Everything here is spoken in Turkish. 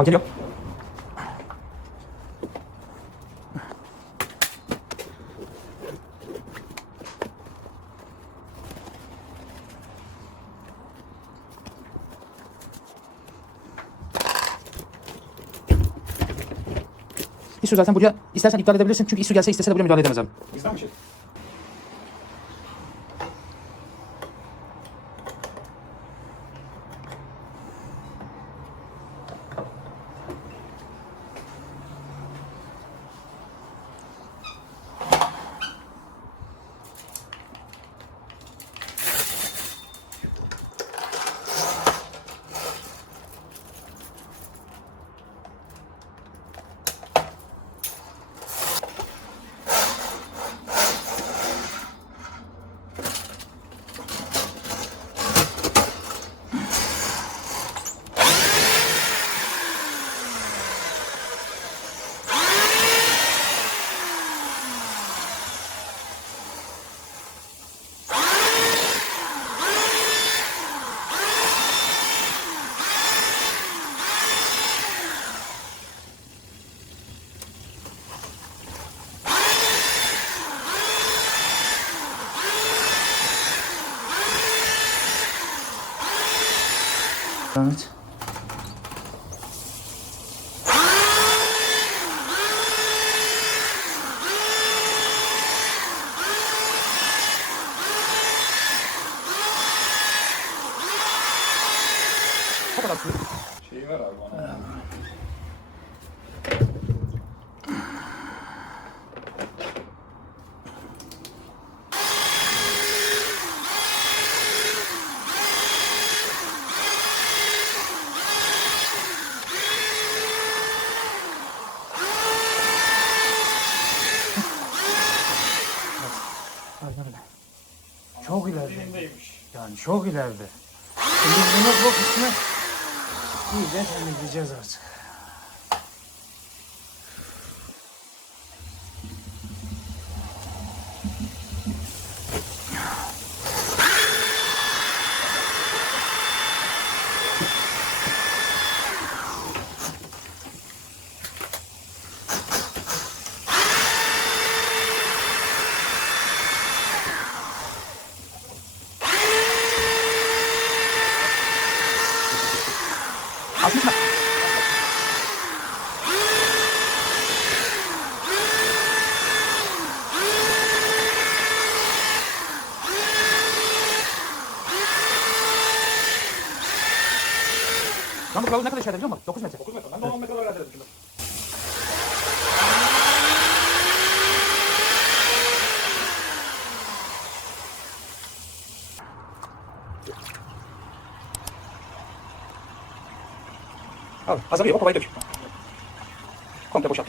Al geliyor. İSU zaten buraya istersen iptal edebilirsin. Çünkü İSU gelse istese de buraya müdahale edemez abi. Bizden mi şey? Evet. O kadar suyu. Şeyi ver abi bana. Aynen öyle. Çok ileride. Elindeymiş. Yani çok ileride. Şimdi bunu bu kısmı iyice temizleyeceğiz artık. Açmış mı? Lan bu kılavuz ne kadar içeride biliyor musun? 9 metre. 9 metre. Ben de 10 metre kadar verdim şimdi. Al hazırlıyor. O kovayı dök. Komple boşalt.